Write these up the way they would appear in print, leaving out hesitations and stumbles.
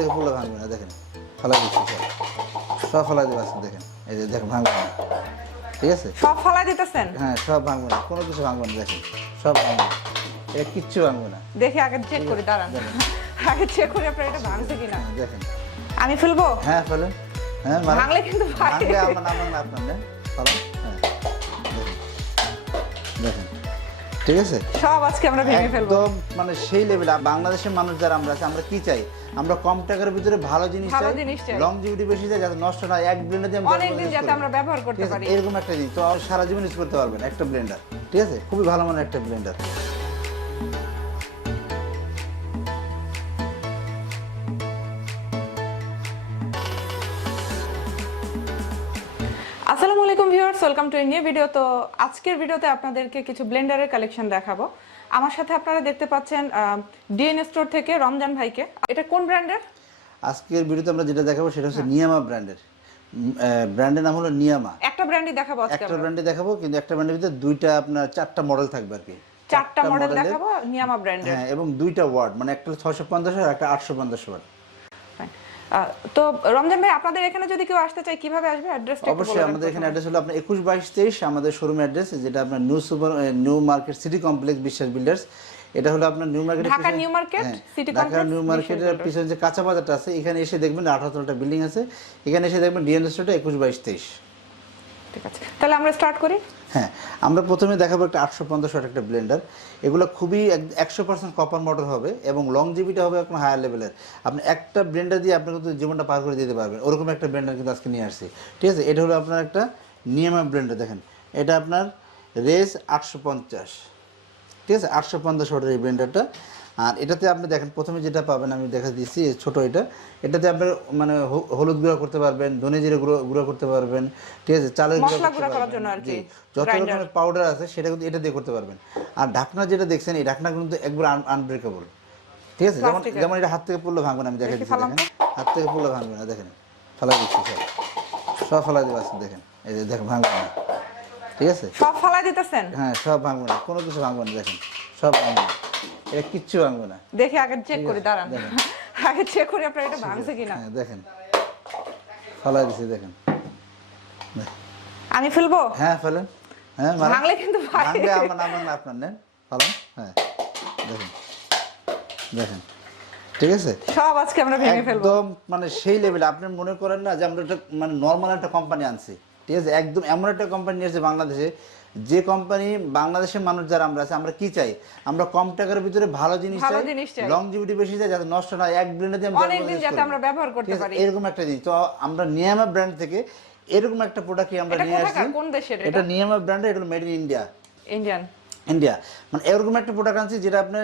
থেকে পড়লে ভাঙবে না, দেখেন ফালাই দিচ্ছি সব ফালাই দেবো আজকে, দেখেন এই যে দেখেন ভাঙবে না, ঠিক আছে সব ফালাই দিতেছেন? হ্যাঁ সব ভাঙবে না, কোনো কিছু ভাঙবে না, দেখেন সব ভাঙবে না, এটা কিচ্ছু ভাঙবে না। দেখি আগে চেক করি, দাঁড়ান আগে চেক করি আপনার এটা ভাঙছে কিনা। দেখেন আমি ফেলবো? হ্যাঁ ফেলেন, হ্যাঁ ভাঙলে কিন্তু ভাঙলে আমার নাম না আপনার না ফেলেন, হ্যাঁ দেখেন ঠিক আছে সব আজকে আমরা ভেঙে ফেলবো একদম, মানে সেই লেভেল। বাংলাদেশের মানুষ যারা আমরা আছি, আমরা কি চাই, আমরা কম টাকার ভিতরে ভালো জিনিস চাই, লংজিভিটি বেশি চাই, যাতে নষ্ট না হয়, এক ব্লেন্ডার দিয়ে আমরা অনেক দিন যাতে আমরা ব্যবহার করতে পারি, এরকম একটা জিনিস তো সারা জীবন ইউজ করতে পারবেন একটা ব্লেন্ডার, ঠিক আছে খুবই ভালো মানের একটা ব্লেন্ডার। আসসালামু আলাইকুম viewers, welcome to a new video. তো আজকের ভিডিওতে আপনাদেরকে কিছু ব্লেন্ডারের কালেকশন দেখাবো। আমার সাথে আপনারা দেখতে পাচ্ছেন ডিএন স্টোর থেকে রমজান ভাইকে। এটা কোন ব্র্যান্ডের? আজকের ভিডিওতে আমরা যেটা দেখাবো সেটা হচ্ছে নিয়ামা ব্র্যান্ডের। ব্র্যান্ডের নাম হলো নিয়ামা। একটা ব্র্যান্ডই দেখাবো আজকে, একটা ব্র্যান্ডই দেখাবো, কিন্তু একটা ব্র্যান্ডের ভিতরে দুইটা আপনার চারটা মডেল থাকবে আর কি, চারটা মডেল দেখাবো নিয়ামা ব্র্যান্ডের। হ্যাঁ, এবং দুইটা ওয়াট, মানে একটা 650 আর একটা 850 ওয়াট। তো রমজান ভাই, আপনাদের এখানে যদি কেউ আসতে চায় কিভাবে আসবে? অ্যাড্রেসটা একটু বলুন। অবশ্যই আমাদের এখানে অ্যাড্রেস হলো আপনার 21-22-23 আমাদের শোরুম অ্যাড্রেস, যেটা আপনার নিউ মার্কেট সিটি কমপ্লেক্স বিশ্বাস বিল্ডার্স। এটা হলো আপনার new market, Dhaka new market city complex, Dhaka new মার্কেটের পিছনে যে কাঁচা বাজারটা আছে, এখানে এসে দেখবেন 18 তলাটা বিল্ডিং আছে, এখানে এসে দেখবেন ডিএন স্টোরটা 21-22-23। ঠিক আছে, তাহলে আমরা স্টার্ট করি। হ্যাঁ, আমরা প্রথমে দেখাবো একটা 850 ওয়াট একটা ব্লেন্ডার। এগুলো খুবই 100% কপার মোটর হবে এবং লংজিভিটি হবে এখন হায়ার লেভেলের। আপনি একটা ব্লেন্ডার দিয়ে আপনি কিন্তু জীবনটা পার করে দিতে পারবেন, ওরকম একটা ব্লেন্ডার কিন্তু আজকে নিয়ে আসছি, ঠিক আছে। এটা হলো আপনার একটা নিয়ামা ব্লেন্ডার, দেখেন এটা আপনার রেস 850, ঠিক আছে 850 ওয়াটের এই ব্লেন্ডারটা। আর এটাতে আপনি দেখেন প্রথমে যেটা পাবেন আমি দেখা দিচ্ছি ছোট এটাতে আপনি মানে হলুদ গুঁড়া করতে পারবেন, ধনে জিরে গুঁড়া করতে পারবেন, ঠিক আছে চালের গুঁড়া করতে পারবেন, যত রকমের পাউডার আছে সেটা কিন্তু এটা দিয়ে করতে পারবেন। আর ঢাকনা যেটা দেখছেন, এই ঢাকনা কিন্তু একবার আনব্রেকেবল, ঠিক আছে। যেমন এটা হাত থেকে পড়লে ভাঙবে না, আমি দেখা দিচ্ছি, দেখেন হাত থেকে পড়লে ভাঙবে না, দেখেন ফালাই দিচ্ছি সব ফালাই দেবো আজকে, দেখেন এই যে দেখেন ভাঙবে না, ঠিক আছে সব ফালাই দিতেছেন? হ্যাঁ সব ভাঙবে না, কোনো কিছু ভাঙবে না, দেখেন সব ভাঙবে না, এটা কিচ্ছু ভাঙবে না। দেখি আগে চেক করি, দাঁড়ান আগে চেক করি আপনার এটা ভাঙছে কিনা। হ্যাঁ দেখেন ফালাই দিছি, দেখেন আমি ফেলবো? হ্যাঁ ফেলেন, হ্যাঁ ভাঙলে কিন্তু ভাঙলে আমার নাম না আপনার নেন, ফালান, হ্যাঁ দেখেন দেখেন ঠিক আছে সব আজকে আমরা ভেঙে ফেলবো একদম, মানে সেই লেভেল। আপনি মনে করেন না যে আমরা একটা মানে নর্মাল একটা কোম্পানি আনছি, ঠিক আছে একদম এমন একটা কোম্পানি নিয়ে এসেছে বাংলাদেশে, যে কোম্পানি বাংলাদেশের মানুষ যারা আমরা আছি, আমরা কি চাই, আমরা কম টাকার ভিতরে ভালো জিনিস চাই, লংজিভিটি বেশি চাই, যাতে নষ্ট না হয়, এক ব্লেন্ডার দিয়ে অনেক দিন যাতে আমরা ব্যবহার করতে পারি, এরকম একটা জিনিস। তো আমরা নিয়ামা ব্র্যান্ড থেকে এরকম একটা প্রোডাক্ট আমরা নিয়ে আসছি। কোন দেশের এটা নিয়ামা ব্র্যান্ড, এটা মেড ইন ইন্ডিয়া, মানে এরকম একটা প্রোডাক্ট আনছি যেটা আপনি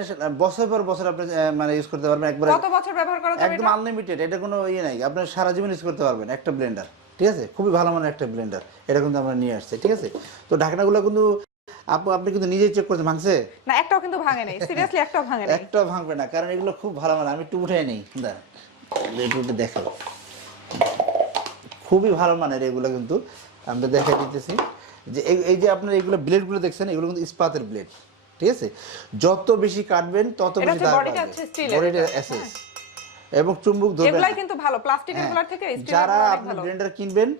বছর পর বছর আপনি মানে ইউজ করতে পারবেন, একবার কত বছর ব্যবহার করা যাবে, একদম আনলিমিটেড, এটা কোনো ইয়ে নাই, আপনি সারা জীবন ইউজ করতে পারবেন একটা ব্লেন্ডার, ঠিক আছে খুবই ভালো মানের একটা ব্লেন্ডার, এটা কিন্তু আমরা নিয়ে আসছি, ঠিক আছে। তো ঢাকনাগুলো কিন্তু আপনি কিন্তু নিজেই চেক করতে ভাঙছে না, একটাও কিন্তু ভাঙে নাই, সিরিয়াসলি একটাও ভাঙে নাই, একটাও ভাঙবে না, কারণ এগুলো খুব ভালো মানের। আমি একটু উঠাই নেই, দাঁড়া দেখো খুবই ভালো মানের এগুলো, কিন্তু আমরা দেখাই দিতেছি যে এই যে আপনার এইগুলো ব্লেডগুলো দেখছেন, এগুলো কিন্তু ইস্পাতের ব্লেড, ঠিক আছে যত বেশি কাটবেন তত বেশি দাগ বডিটা আছে স্টিলের, বডিটা এসএস এবং চুম্বক ধরবে, এগুলাই কিন্তু ভালো, প্লাস্টিকের গুলোর থেকে স্টিলের যারা আপনি ব্লেন্ডার কিনবেন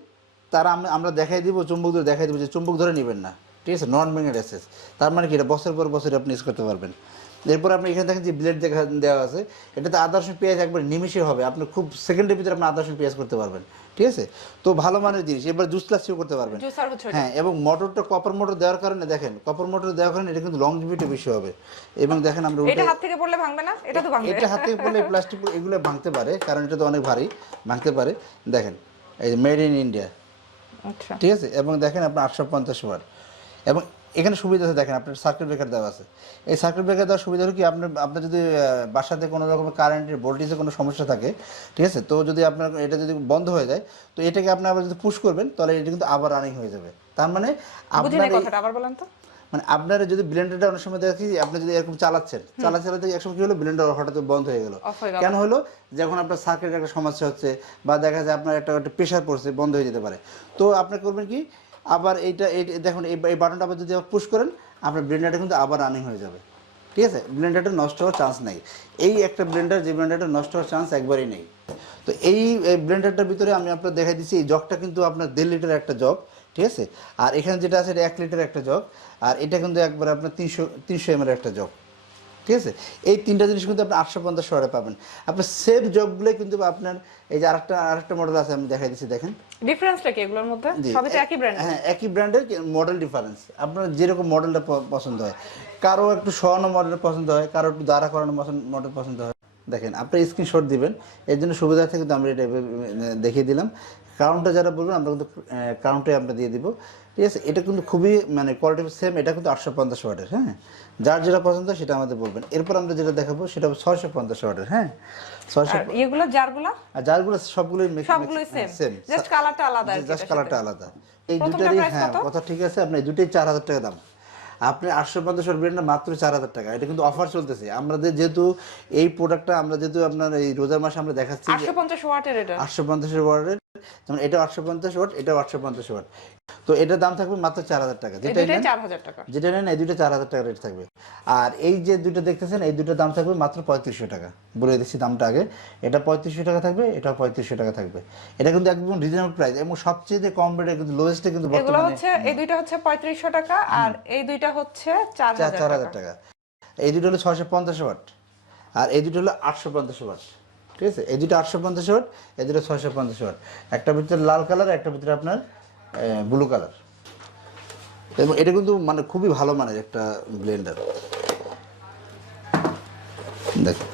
তারা আমরা দেখাই দিব, চুম্বক ধরে দেখাই দিব যে চুম্বক ধরে নেবেন না, ঠিক আছে নন ম্যাগনেট এসএস, তার মানে কি এটা বছর পর বছর আপনি ইউজ করতে পারবেন। এরপর আপনি এখানে দেখেন যে ব্লেড দেওয়া আছে, এটাতে আদা রসুন পেঁয়াজ একবার নিমিশে হবে, আপনি খুব সেকেন্ডের ভিতরে আপনি আদা রসুন পেঁয়াজ করতে পারবেন, ঠিক আছে। তো ভালো মানের জিনিস, এবার জুস লাসিও করতে পারবেন, হ্যাঁ। এবং মোটরটা কপার মোটর দেওয়ার কারণে দেখেন, কপার মোটর দেওয়ার কারণে এটা কিন্তু লংজিভিটি বেশি হবে। এবং দেখেন আমরা এটা হাত থেকে পড়লে ভাঙবে না, এটা তো ভাঙবে, এটা হাত থেকে পড়লে প্লাস্টিক এগুলো ভাঙতে পারে, কারণ এটা তো অনেক ভারী, ভাঙতে পারে। দেখেন এই যে মেড ইন ইন্ডিয়া, আচ্ছা ঠিক আছে। এবং দেখেন আপনার 850 ওয়াট, এবং এখানে সুবিধা আছে, দেখেন আপনার সার্কিট ব্রেকার দেওয়া আছে। এই সার্কিট ব্রেকার দেওয়ার সুবিধা হলো কি, আপনার যদি বাসাতে কোনো রকমের কারেন্টের ভোল্টেজে কোনো সমস্যা থাকে, ঠিক আছে, তো যদি আপনার এটা যদি বন্ধ হয়ে যায়, তো এটাকে আপনি আবার যদি পুশ করবেন তাহলে এটা কিন্তু আবার রানিং হয়ে যাবে। তার মানে আপনার যদি ব্লেন্ডারটা অনেক সময় দেখি আপনি যদি এরকম চালাতে একসময় কি হলো, ব্লেন্ডার হঠাৎ বন্ধ হয়ে গেল, কেন হলো, যখন আপনার সার্কিটের একটা সমস্যা হচ্ছে বা দেখা যায় আপনার একটা প্রেশার পড়ছে, বন্ধ হয়ে যেতে পারে। তো আপনি করবেন কি, আবার এইটা দেখুন এই বাটনটা আবার যদি পুশ করেন, আপনার ব্লেন্ডারটা কিন্তু আবার রানিং হয়ে যাবে, ঠিক আছে, ব্লেন্ডারটা নষ্ট হওয়ার চান্স নেই। এই একটা ব্লেন্ডার, যে ব্লেন্ডারটা নষ্ট হওয়ার চান্স একবারই নেই। তো এই ব্লেন্ডারটার ভিতরে আমি আপনার দেখাই দিচ্ছি, এই জগটা কিন্তু আপনার 1.5 লিটার একটা জগ, ঠিক আছে। আর এখানে যেটা আছে এটা 1 লিটার একটা জগ, আর এটা কিন্তু একবার আপনার 300 ml একটা জগ, ঠিক আছে। এই তিনটা জিনিস কিন্তু আপনি 850 ওয়াটে পাবেন। আপনার সেম জবগুলো কিন্তু আপনার এই যে আরেকটা মডেল আছে, আমি দেখাই দিচ্ছি, দেখেন ডিফারেন্সটা কি এগুলোর মধ্যে? সবই তো একই ব্র্যান্ড। হ্যাঁ, একই ব্র্যান্ডের, মডেল ডিফারেন্স। আপনার যেরকম মডেলটা পছন্দ হয়, কারো একটু সরানো মডেল পছন্দ হয়, কারো একটু দাঁড়া করানো মডেল পছন্দ হয়। দেখেন, আপনি স্ক্রিনশট দিবেন, এর জন্য সুবিধার্থে কিন্তু আমরা এটা দেখিয়ে দিলাম। কাউন্টটা যারা বলবেন আমরা কিন্তু কাউন্টে আমরা দিয়ে দিব, ঠিক আছে। এটা কিন্তু খুবই মানে কোয়ালিটি সেম, এটা কিন্তু 850 ওয়াটের। হ্যাঁ, যার যেটা পছন্দ হয় সেটা আমাদের বলবেন। এরপর আমরা যেটা দেখাবো সেটা 650 ওয়াটের। হ্যাঁ, 600। আর এগুলো জারগুলো? আর যারগুলো সবগুলোই সেম, জাস্ট কালারটা আলাদা। জাস্ট কালারটা আলাদা। এই দুটোরই হ্যাঁ কথা ঠিক আছে। আপনি দুটোই 4000 টাকা দাম। আপনি 850 ওয়াট ব্র্যান্ডটা মাত্র 4000 টাকা। এটা কিন্তু অফার চলতেছে আমাদের, যেহেতু এই প্রোডাক্টটা আমরা যেহেতু আপনার এই রোজার মাসে আমরা দেখাচ্ছি 850 ওয়াটের। এটা 850 ওয়াটের, যেমন এটা 850 ওয়াট, এটাও 850 ওয়াট। তো এটার দাম থাকবে মাত্র 4000 টাকা। যেটা নেন 4000 টাকা, যেটা নেন এই দুটো 4000 টাকা রেট থাকবে। আর এই যে দুটো দেখতেছেন এই দুটোর দাম থাকবে মাত্র 3500 টাকা। বলে দিচ্ছি দামটা আগে, এটা 3500 টাকা থাকবে, এটা 3500 টাকা থাকবে। এটা কিন্তু একদম রিজনেবল প্রাইস এবং সবচেয়ে কম রেটে কিন্তু লোয়েস্টে কিন্তু এগুলো বর্তমানে হচ্ছে এই দুইটা হচ্ছে 3500 টাকা আর এই দুইটা হচ্ছে 4000 টাকা। এই দুটো হলো 650 ওয়াট আর এই দুটো হলো 850 ওয়াট, ঠিক আছে। এই দুটো 850 ওয়াট, এই দুটো 650 ওয়াট। একটা ভিতরে লাল কালার, একটা ভিতরে আপনার ব্লু কালার। এবং এটা কিন্তু মানে খুবই ভালো মানের একটা ব্লেন্ডার। দেখেন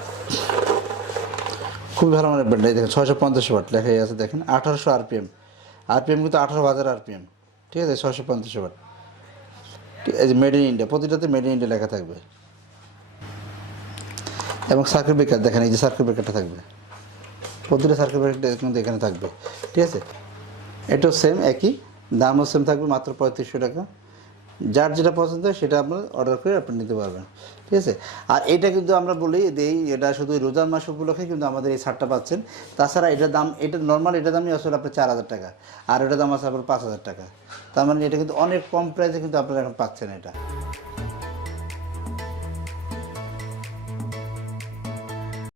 খুবই ভালো মানের ব্লেন্ডার। দেখেন 650 ওয়াট লেখাই আছে, দেখেন 1800 আরপিএম। আরপিএম কিন্তু 18,000 আরপিএম, ঠিক আছে। 650 ওয়াট, ঠিক আছে। মেড ইন ইন্ডিয়া, প্রতিটাতে মেড ইন ইন্ডিয়া লেখা থাকবে। এবং সার্কিট ব্রেকার দেখেন, এই যে সার্কিট ব্রেকারটা থাকবে, প্রতিটা সার্কিট ব্রেকারটা কিন্তু এখানে থাকবে, ঠিক আছে। এটাও সেম, একই দামও সেম থাকবে, মাত্র 3500 টাকা। যার যেটা পছন্দ হয় সেটা আপনার অর্ডার করে আপনি নিতে পারবেন, ঠিক আছে। আর এটা কিন্তু আমরা বলি দেই, এটা শুধু রোজার মাস উপলক্ষে কিন্তু আমাদের এই ছাড়টা পাচ্ছেন। তাছাড়া এটার দাম, এটা নর্মাল এটার দামই আসলে আপনার 4000 টাকা, আর এটার দাম আছে আপনার 5000 টাকা। তার মানে এটা কিন্তু অনেক কম প্রাইসে কিন্তু আপনারা এখন পাচ্ছেন এটা।